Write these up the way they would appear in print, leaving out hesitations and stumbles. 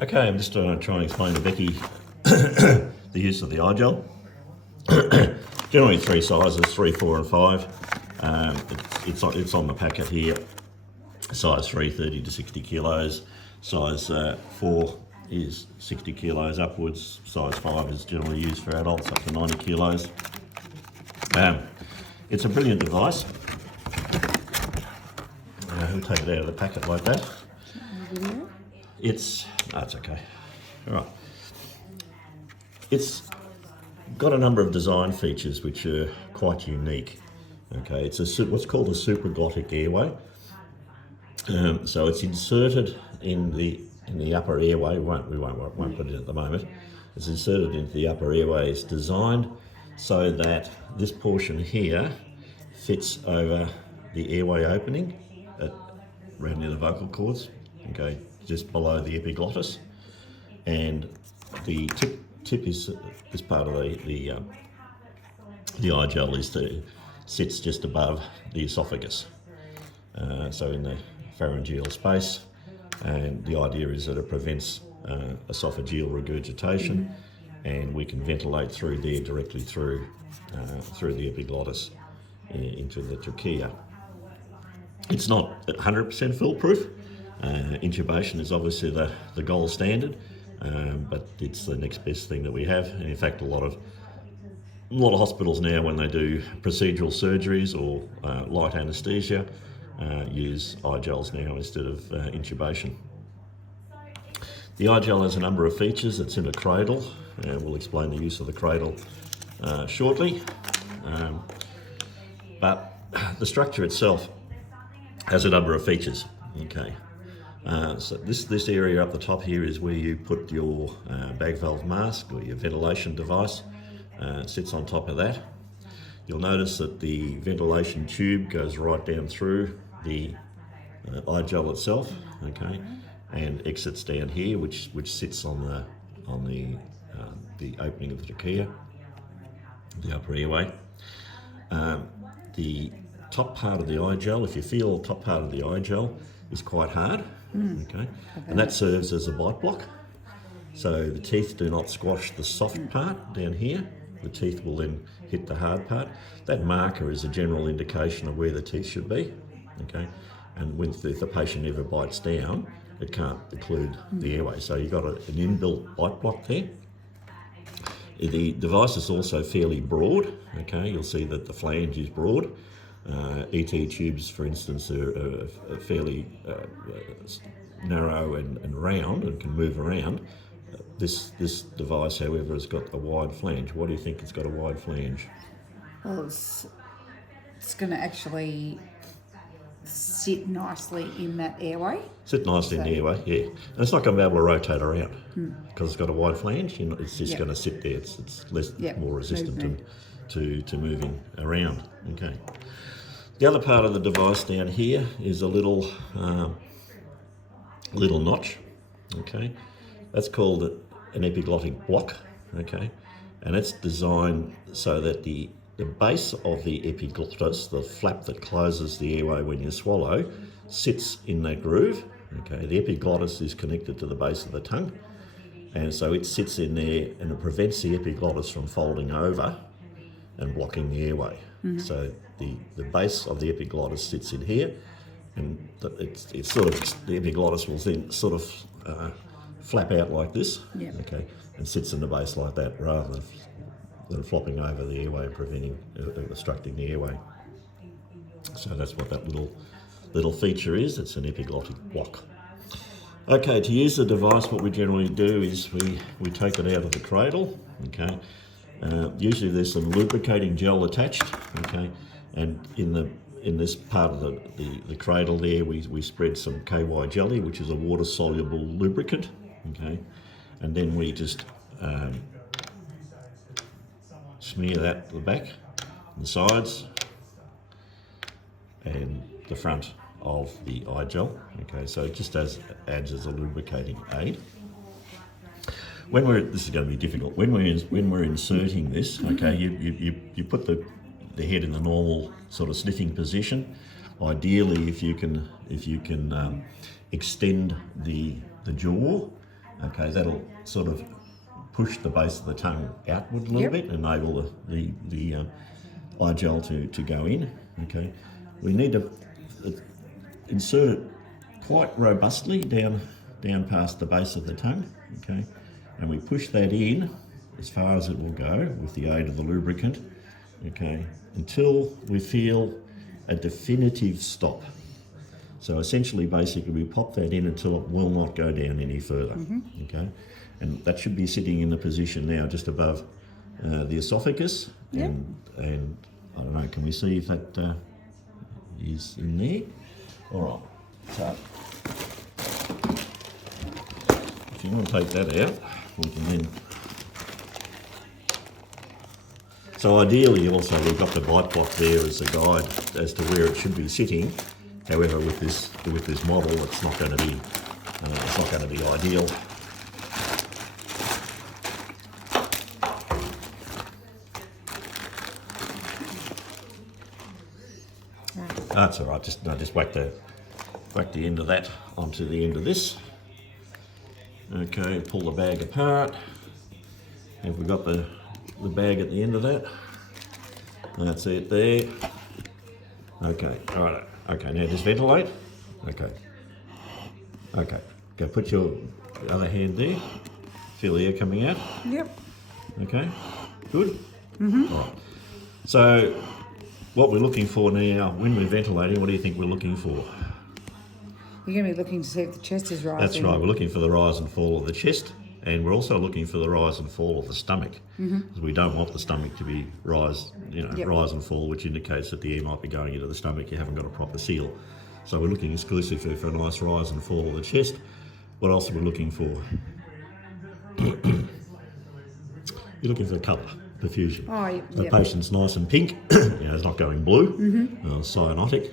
Okay, I'm just trying to explain to Becky the use of the Igel. Generally three sizes, 3, 4 and 5. It's on the packet here. Size 3, 30 to 60 kilos. Size 4 is 60 kilos upwards. Size 5 is generally used for adults up to 90 kilos. It's a brilliant device. We'll take it out of the packet like that. It's okay. All right. It's got a number of design features which are quite unique. Okay, it's what's called a supraglottic airway. So it's inserted in the upper airway. We won't put it in at the moment. It's inserted into the upper airway. It's designed so that this portion here fits over the airway opening around near the vocal cords. Okay, just below the epiglottis, and the tip is this part of the Igel sits just above the esophagus, so in the pharyngeal space, and the idea is that it prevents esophageal regurgitation, and we can ventilate through there directly through the epiglottis into the trachea. It's not 100% foolproof. Intubation is obviously the gold standard, but it's the next best thing that we have. And in fact, a lot of hospitals now, when they do procedural surgeries or light anaesthesia, use Igels now instead of intubation. The Igel has a number of features. It's in a cradle, and we'll explain the use of the cradle shortly. But the structure itself has a number of features. Okay. So this area up the top here is where you put your bag valve mask or your ventilation device. It sits on top of that. You'll notice that the ventilation tube goes right down through the Igel itself, okay, and exits down here, which sits on the opening of the trachea, the upper airway. The top part of the Igel, if you feel the top part of the Igel, is quite hard, okay, and that serves as a bite block. So the teeth do not squash the soft part down here. The teeth will then hit the hard part. That marker is a general indication of where the teeth should be, okay, and if the patient ever bites down, it can't occlude the airway. So you've got an inbuilt bite block there. The device is also fairly broad, okay. You'll see that the flange is broad. ET tubes, for instance, are fairly narrow and round and can move around. This device, however, has got a wide flange. What do you think it's got a wide flange? Well, it's going to actually sit nicely in that airway. Sit nicely in the airway, yeah. And it's not going to be able to rotate around because it's got a wide flange. It's just going to sit there. It's more resistant to moving around. Okay. The other part of the device down here is a little notch. Okay. That's called an epiglottic block, okay, and it's designed so that the base of the epiglottis, the flap that closes the airway when you swallow, sits in that groove. Okay, the epiglottis is connected to the base of the tongue, and so it sits in there, and it prevents the epiglottis from folding over and blocking the airway. So the base of the epiglottis sits in here, and it's sort of, the epiglottis will then sort of flap out like this, okay, and sits in the base like that rather than flopping over the airway and obstructing the airway. So that's what that little feature is. It's an epiglottic block. Okay, to use the device, what we generally do is we take it out of the cradle, okay. Usually there's some lubricating gel attached, okay, and in this part of the cradle there, we spread some KY jelly, which is a water-soluble lubricant, okay, and then we just smear that to the back, the sides, and the front of the Igel, okay, so it just adds as a lubricating aid. This is going to be difficult. When we're inserting this, okay, you put the head in the normal sort of sniffing position. Ideally, if you can extend the jaw Okay, that'll sort of push the base of the tongue outward a little Yep. bit, enable the Igel to go in. Okay, we need to insert it quite robustly down past the base of the tongue. Okay, and we push that in as far as it will go with the aid of the lubricant. Okay, until we feel a definitive stop. So essentially, basically, we pop that in until it will not go down any further. Okay, and that should be sitting in the position now just above the esophagus. Yep. And I don't know, can we see if that is in there? All right. So if you want to take that out, we can then. So ideally, also we've got the bite block there as a guide as to where it should be sitting. However, with this model, it's not going to be ideal. That's all right. Just whack the end of that onto the end of this. Okay, pull the bag apart. Have we got the bag at the end of that? That's it there. Okay, all right. Okay, now just ventilate. Okay. Okay, go put your other hand there. Feel the air coming out. Yep. Okay, good. All right. So what we're looking for now, when we're ventilating, what do you think we're looking for? You're going to be looking to see if the chest is rising. That's right, we're looking for the rise and fall of the chest, and we're also looking for the rise and fall of the stomach. Because we don't want the stomach to be rise and fall, which indicates that the air might be going into the stomach. You haven't got a proper seal. So we're looking exclusively for a nice rise and fall of the chest. What else are we looking for? You're looking for colour, perfusion. Oh, yep. The patient's nice and pink, it's not going blue, cyanotic.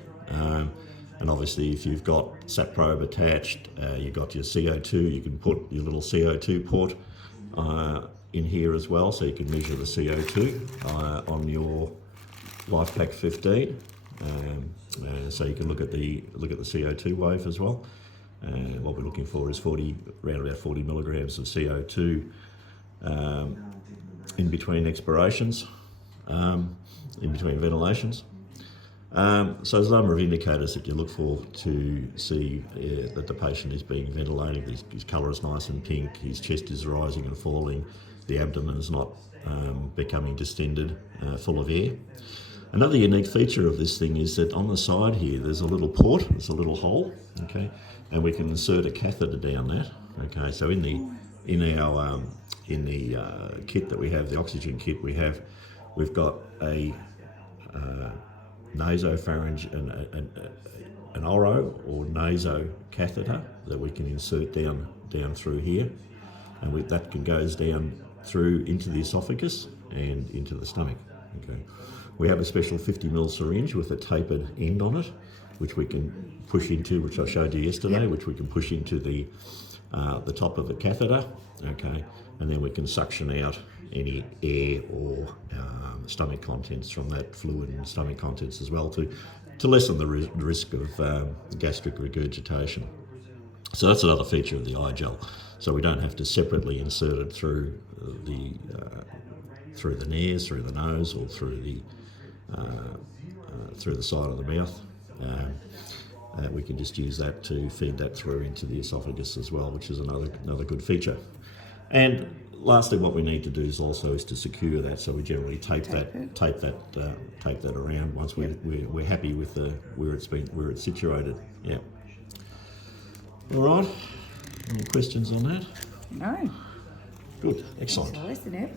And obviously, if you've got SAP probe attached, you've got your CO2, you can put your little CO2 port in here as well, so you can measure the CO2 on your LifePack 15. So you can look at the CO2 wave as well. What we're looking for is around about 40 milligrams of CO2 in between expirations, in between ventilations. So there's a number of indicators that you look for to see that the patient is being ventilated. His colour is nice and pink, his chest is rising and falling, the abdomen is not becoming distended, full of air. Another unique feature of this thing is that on the side here there's a little port, there's a little hole, okay, and we can insert a catheter down that. Okay, so in the kit that we have, the oxygen kit we've got a nasopharynge and an oro or naso catheter that we can insert down through here, and that goes down through into the esophagus and into the stomach. Okay, we have a special 50ml syringe with a tapered end on it, which we can push into, which I showed you yesterday, which we can push into the top of the catheter. Okay, and then we can suction out any air or stomach contents from that fluid and stomach contents as well to lessen the risk of gastric regurgitation. So that's another feature of the Igel. So we don't have to separately insert it through the nares, through the nose, or through the side of the mouth. We can just use that to feed that through into the esophagus as well, which is another good feature. And lastly, what we need to do is to secure that. So we generally tape that around once we're happy with where it's situated. Yeah. All right. Any questions on that? No. Good. Excellent. So listen, Ed.